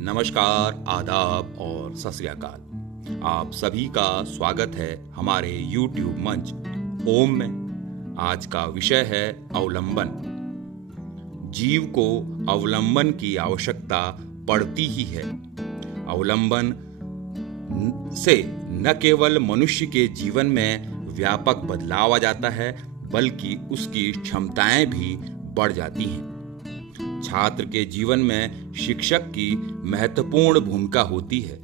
नमस्कार, आदाब और सत श्री अकाल। आप सभी का स्वागत है हमारे YouTube मंच ओम में। आज का विषय है अवलंबन। जीव को अवलंबन की आवश्यकता पड़ती ही है। अवलंबन से न केवल मनुष्य के जीवन में व्यापक बदलाव आ जाता है, बल्कि उसकी क्षमताएं भी बढ़ जाती हैं। छात्र के जीवन में शिक्षक की महत्वपूर्ण भूमिका होती है।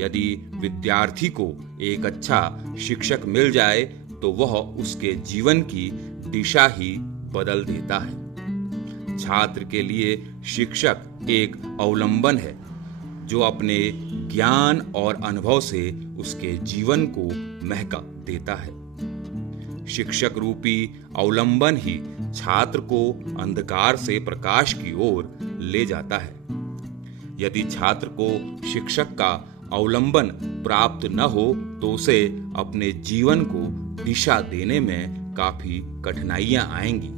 यदि विद्यार्थी को एक अच्छा शिक्षक मिल जाए तो वह उसके जीवन की दिशा ही बदल देता है। छात्र के लिए शिक्षक एक अवलंबन है जो अपने ज्ञान और अनुभव से उसके जीवन को महक देता है। शिक्षक रूपी अवलंबन ही छात्र को अंधकार से प्रकाश की ओर ले जाता है। यदि छात्र को शिक्षक का अवलंबन प्राप्त न हो तो उसे अपने जीवन को दिशा देने में काफी कठिनाइयां आएंगी।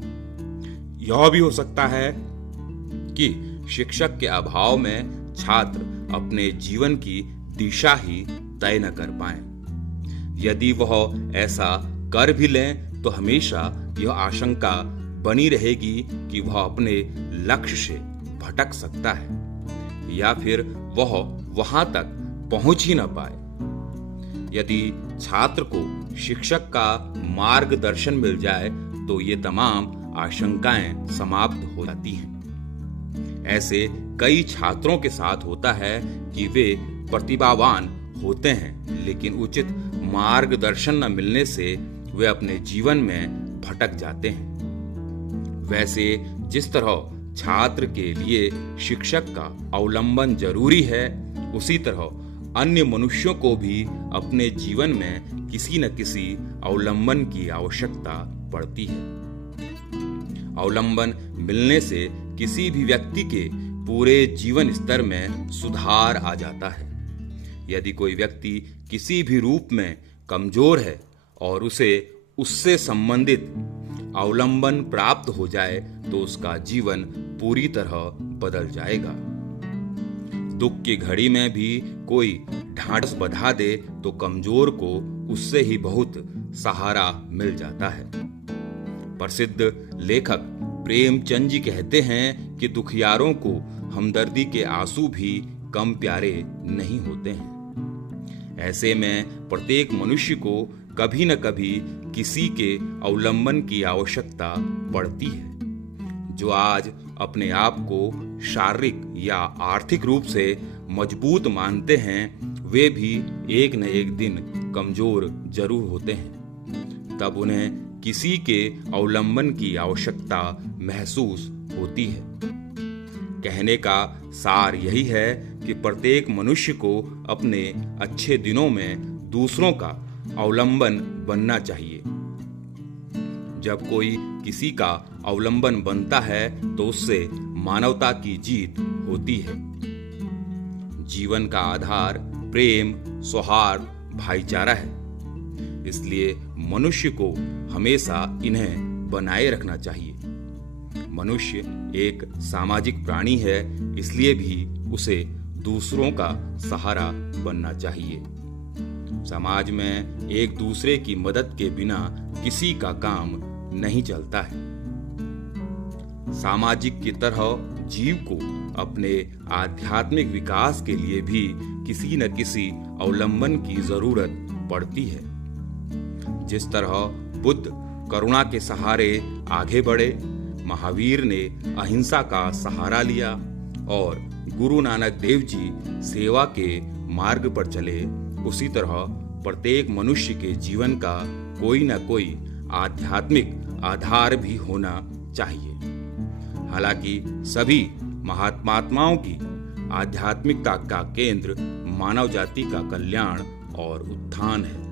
यह भी हो सकता है कि शिक्षक के अभाव में छात्र अपने जीवन की दिशा ही तय न कर पाए। यदि वह ऐसा कर भी लें तो हमेशा यह आशंका बनी रहेगी कि वह अपने लक्ष्य से भटक सकता है या फिर वह वहां तक पहुंच ही न पाए। यदि छात्र को शिक्षक का मार्गदर्शन मिल जाए तो ये तमाम आशंकाएं समाप्त हो जाती हैं। ऐसे कई छात्रों के साथ होता है कि वे प्रतिभावान होते हैं, लेकिन उचित मार्गदर्शन न मिलने से वे अपने जीवन में भटक जाते हैं। वैसे जिस तरह छात्र के लिए शिक्षक का अवलंबन जरूरी है, उसी तरह अन्य मनुष्यों को भी अपने जीवन में किसी न किसी अवलंबन की आवश्यकता पड़ती है। अवलंबन मिलने से किसी भी व्यक्ति के पूरे जीवन स्तर में सुधार आ जाता है। यदि कोई व्यक्ति किसी भी रूप में कमजोर है और उससे संबंधित अवलंबन प्राप्त हो जाए तो उसका जीवन पूरी तरह बदल जाएगा। दुख की घड़ी में भी कोई ढांढस बंधा दे तो कमजोर को उससे ही बहुत सहारा मिल जाता है। प्रसिद्ध लेखक प्रेमचंद जी कहते हैं कि दुखियारों को हमदर्दी के आंसू भी कम प्यारे नहीं होते हैं। ऐसे में प्रत्येक मनुष्य को कभी न कभी किसी के अवलंबन की आवश्यकता पड़ती है। जो आज अपने आप को शारीरिक या आर्थिक रूप से मजबूत मानते हैं, वे भी एक न एक दिन कमजोर जरूर होते हैं। तब उन्हें किसी के अवलंबन की आवश्यकता महसूस होती है। कहने का सार यही है कि प्रत्येक मनुष्य को अपने अच्छे दिनों में दूसरों का अवलंबन बनना चाहिए। जब कोई किसी का अवलंबन बनता है तो उससे मानवता की जीत होती है। जीवन का आधार प्रेम, सौहार्द, भाईचारा है। इसलिए मनुष्य को हमेशा इन्हें बनाए रखना चाहिए। मनुष्य एक सामाजिक प्राणी है, इसलिए भी उसे दूसरों का सहारा बनना चाहिए। समाज में एक दूसरे की मदद के बिना किसी का काम नहीं चलता है। सामाजिक की तरह जीव को अपने आध्यात्मिक विकास के लिए भी किसी न किसी अवलंबन की जरूरत पड़ती है। जिस तरह बुद्ध करुणा के सहारे आगे बढ़े, महावीर ने अहिंसा का सहारा लिया और गुरु नानक देव जी सेवा के मार्ग पर चले, उसी तरह प्रत्येक मनुष्य के जीवन का कोई न कोई आध्यात्मिक आधार भी होना चाहिए। हालांकि सभी महात्माओं की आध्यात्मिकता का केंद्र मानव जाति का कल्याण और उत्थान है।